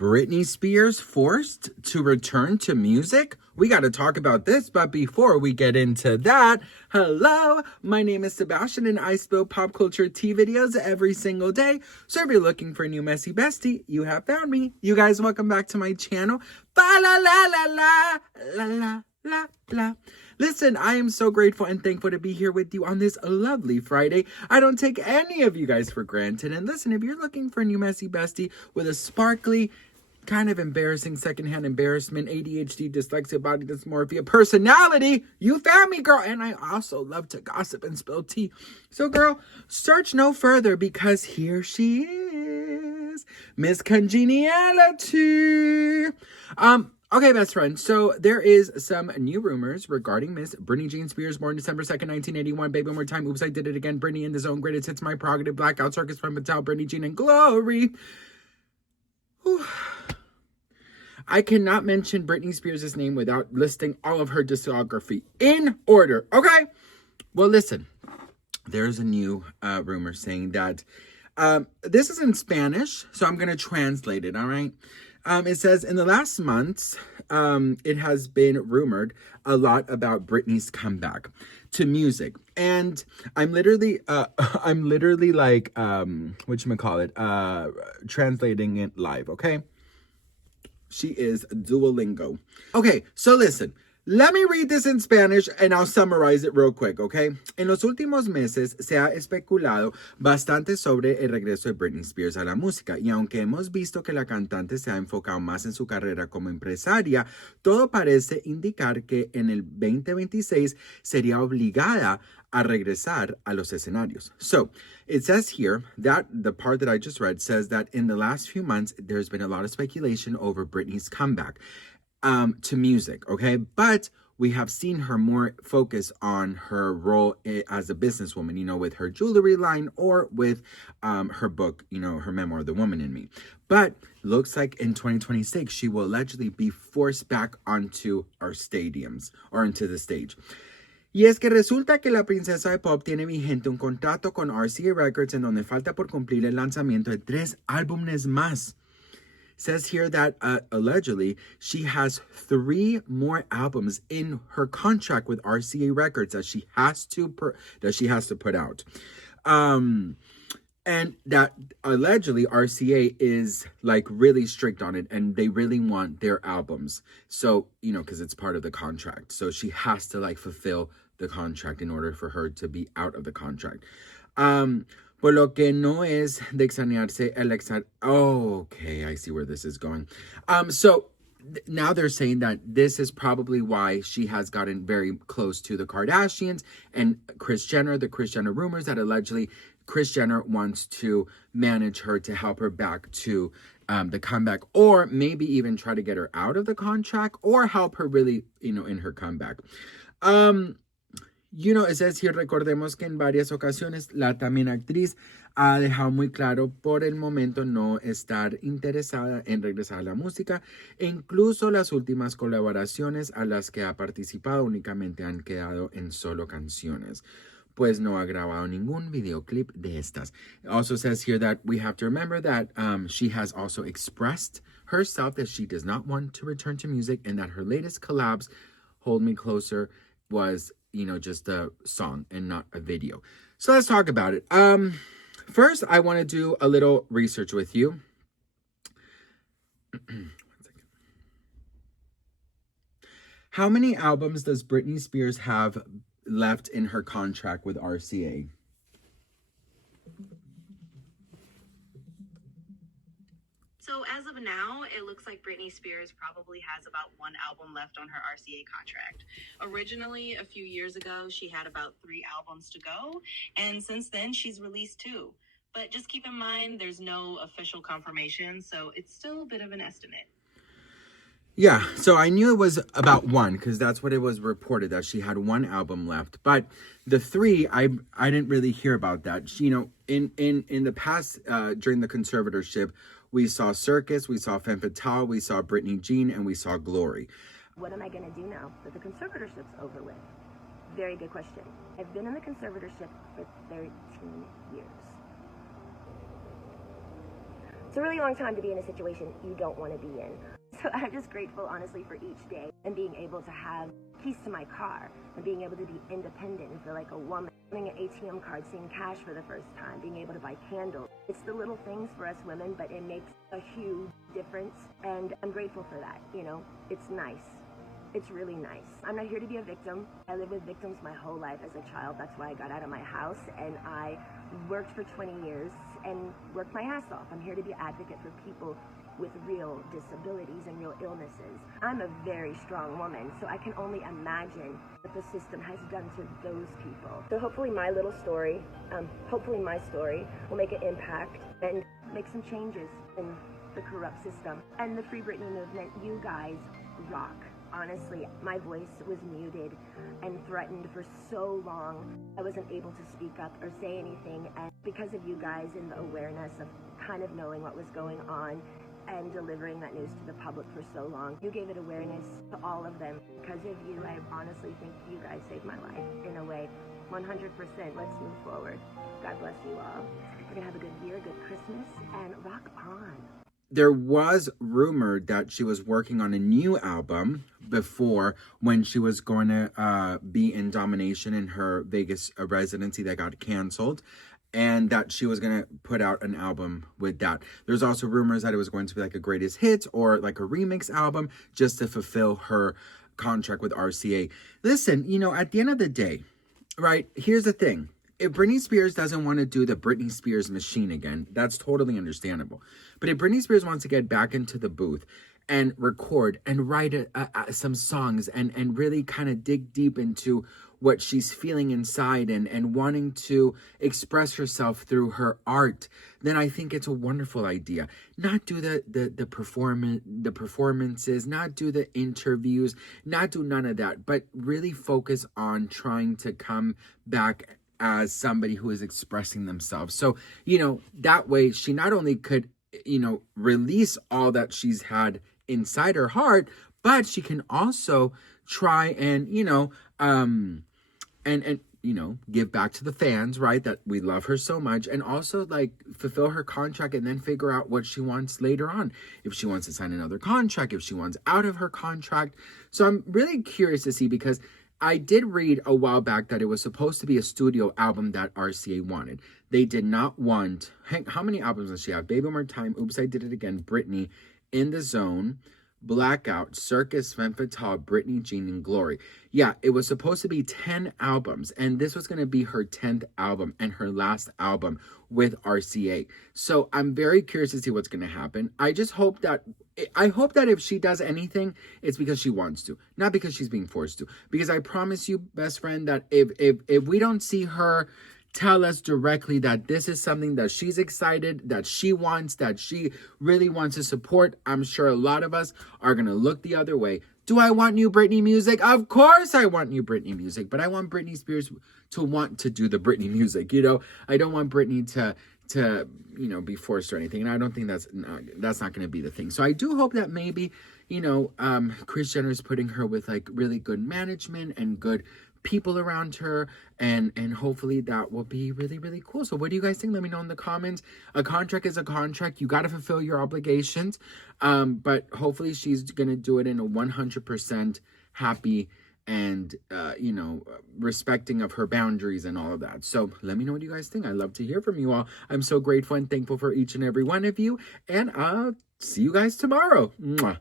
Britney Spears forced to return to music? We got to talk about this, but before we get into that, hello, my name is Sebastian and I spill pop culture tea videos every single day. So if you're looking for a new messy bestie, you have found me. You guys, welcome back to my channel. Ba la la la la la la la la. Listen, I am so grateful and thankful to be here with you on this lovely Friday. I don't take any of you guys for granted. And listen, if you're looking for a new messy bestie with a sparkly, kind of embarrassing secondhand embarrassment, ADHD, dyslexia, body dysmorphia, personality, you found me, girl. And I also love to gossip and spill tea. So, girl, search no further because here she is, Miss Congeniality. Okay, best friend. So there is some new rumors regarding Miss Britney Jean Spears, born December 2nd, 1981. Baby, one more time. Oops, I did it again. Britney in the zone. Greatest hits, my prerogative. Blackout circus from Mattel. Britney Jean and Glory. Whew. I cannot mention Britney Spears' name without listing all of her discography in order. Okay? Well, listen. There's a new rumor saying that this is in Spanish, so I'm going to translate it, all right? It says, in the last months, it has been rumored a lot about Britney's comeback to music. And I'm literally like, translating it live, okay? She is Duolingo. Okay, so listen. Let me read this in Spanish and I'll summarize it real quick, okay? En los últimos meses se ha especulado bastante sobre el regreso de Britney Spears a la música y aunque hemos visto que la cantante se ha enfocado más en su carrera como empresaria, todo parece indicar que en el 2026 sería obligada a regresar a los escenarios. So, it says here that the part that I just read says that in the last few months, there's been a lot of speculation over Britney's comeback to music, okay? But we have seen her more focus on her role as a businesswoman, you know, with her jewelry line or with her book, you know, her memoir, The Woman in Me. But looks like in 2026, she will allegedly be forced back onto our stadiums or into the stage. Y es que resulta que la princesa de pop tiene vigente un contrato con RCA Records en donde falta por cumplir el lanzamiento de 3 álbumes más. Says here that allegedly she has 3 more albums in her contract with RCA Records that she has to put out, and that allegedly RCA is like really strict on it, and they really want their albums. So you know, because it's part of the contract, so she has to like fulfill the contract in order for her to be out of the contract. Por lo que no es de extrañarse el okay, I see where this is going. So now they're saying that this is probably why she has gotten very close to the Kardashians and Kris Jenner, the Kris Jenner rumors that allegedly Kris Jenner wants to manage her to help her back to the comeback, or maybe even try to get her out of the contract or help her really, you know, in her comeback. You know, it says here, recordemos que en varias ocasiones la también actriz ha dejado muy claro por el momento no estar interesada en regresar a la música. E incluso las últimas colaboraciones a las que ha participado únicamente han quedado en solo canciones, pues no ha grabado ningún videoclip de estas. It also says here that we have to remember that she has also expressed herself that she does not want to return to music and that her latest collabs, Hold Me Closer, was, you know, just a song and not a video. So let's talk about it. First, I want to do a little research with you. 1 second. How many albums does Britney Spears have left in her contract with RCA? So as of now, it looks like Britney Spears probably has about 1 album left on her RCA contract. Originally, a few years ago, she had about 3 albums to go, and since then, she's released 2. But just keep in mind, there's no official confirmation, so it's still a bit of an estimate. Yeah, so I knew it was about 1 because that's what it was reported, that she had 1 album left. But the 3, I didn't really hear about that. She, you know, in the past, during the conservatorship, we saw Circus, we saw Femme Fatale, we saw Britney Jean, and we saw Glory. What am I going to do now that the conservatorship's over with? Very good question. I've been in the conservatorship for 13 years. It's a really long time to be in a situation you don't want to be in. So I'm just grateful, honestly, for each day and being able to have keys to my car and being able to be independent and feel like a woman. Having an ATM card, seeing cash for the first time, being able to buy candles. It's the little things for us women, but it makes a huge difference, and I'm grateful for that, you know. It's nice. It's really nice. I'm not here to be a victim. I lived with victims my whole life as a child. That's why I got out of my house, and I worked for 20 years and worked my ass off. I'm here to be an advocate for people with real disabilities and real illnesses. I'm a very strong woman, so I can only imagine what the system has done to those people. So hopefully my little story, my story will make an impact and make some changes in the corrupt system. And the Free Britney movement, you guys rock. Honestly, my voice was muted and threatened for so long. I wasn't able to speak up or say anything, and because of you guys and the awareness of kind of knowing what was going on and delivering that news to the public for so long, you gave it awareness to all of them. Because of you, I honestly think you guys saved my life in a way. 100%. Let's move forward. God bless you all. We're gonna have a good year, good Christmas, and rock on. There was rumored that she was working on a new album before, when she was going to be in Domination in her Vegas residency that got canceled, and that she was going to put out an album with that. There's also rumors that it was going to be like a greatest hits or like a remix album just to fulfill her contract with RCA. Listen, you know, at the end of the day, right, here's the thing. If Britney Spears doesn't want to do the Britney Spears machine again, that's totally understandable. But if Britney Spears wants to get back into the booth and record and write some songs and really kind of dig deep into what she's feeling inside and wanting to express herself through her art, then I think it's a wonderful idea. Not do the performances, not do the interviews, not do none of that, but really focus on trying to come back as somebody who is expressing themselves. So, you know, that way she not only could, you know, release all that she's had inside her heart, but she can also try and, you know, and you know, give back to the fans, right? That we love her so much, and also like fulfill her contract and then figure out what she wants later on. If she wants to sign another contract, if she wants out of her contract. So I'm really curious to see, because I did read a while back that it was supposed to be a studio album that RCA wanted. They did not want, how many albums does she have? Baby One More Time, Oops, I Did It Again, Britney, In the Zone, Blackout, Circus, Femme Fatale, Britney Jean, and Glory. Yeah, it was supposed to be 10 albums, and this was going to be her 10th album and her last album with RCA. So I'm very curious to see what's going to happen. I hope that if she does anything, it's because she wants to, not because she's being forced to. Because I promise you, best friend, that if we don't see her tell us directly that this is something that she's excited, that she wants, that she really wants to support, I'm sure a lot of us are going to look the other way. Do I want new Britney music? Of course I want new Britney music, but I want Britney Spears to want to do the Britney music, you know? I don't want Britney to you know, be forced or anything, and I don't think that's not going to be the thing. So I do hope that maybe, you know, Kris Jenner is putting her with like really good management and good people around her, and hopefully that will be really, really cool. So what do you guys think? Let me know in the comments. A contract is a contract. You got to fulfill your obligations, but hopefully she's gonna do it in a 100% happy and you know, respecting of her boundaries and all of that. So let me know what you guys think. I love to hear from you all. I'm so grateful and thankful for each and every one of you, and I'll see you guys tomorrow. Mwah.